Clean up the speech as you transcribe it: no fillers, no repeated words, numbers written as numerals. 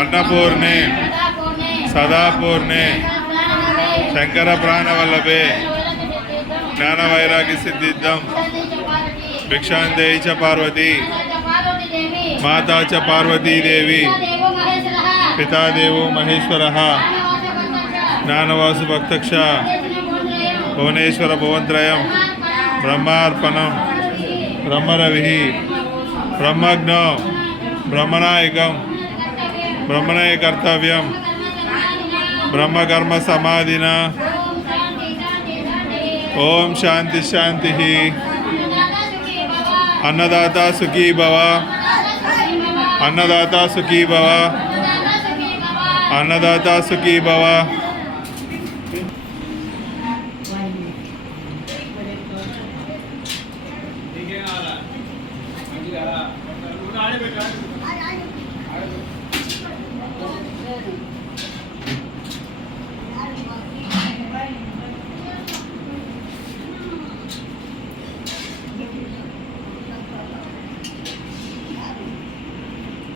अन्नपूर्णे सदापूर्णे शंकर प्राणवल्लभे ज्ञानवैराग्य सिद्धिदं भिक्षां देहि च पार्वती माता च पार्वती देवी पिता देवो महेश्वरः ज्ञानवासु भक्तक्ष भुवनेश्वर भुवनत्रयं ब्रह्मार्पणं ब्रह्मरविः ब्रह्मज्ञो ब्रह्मनायकं ब्रह्मणय कर्तव्यं ब्रह्मकर्म समाधिना ओम शांति शांति। अन्नदाता सुखी भव अन्नदाता सुखी भव अन्नदाता सुखी भव। ठीक है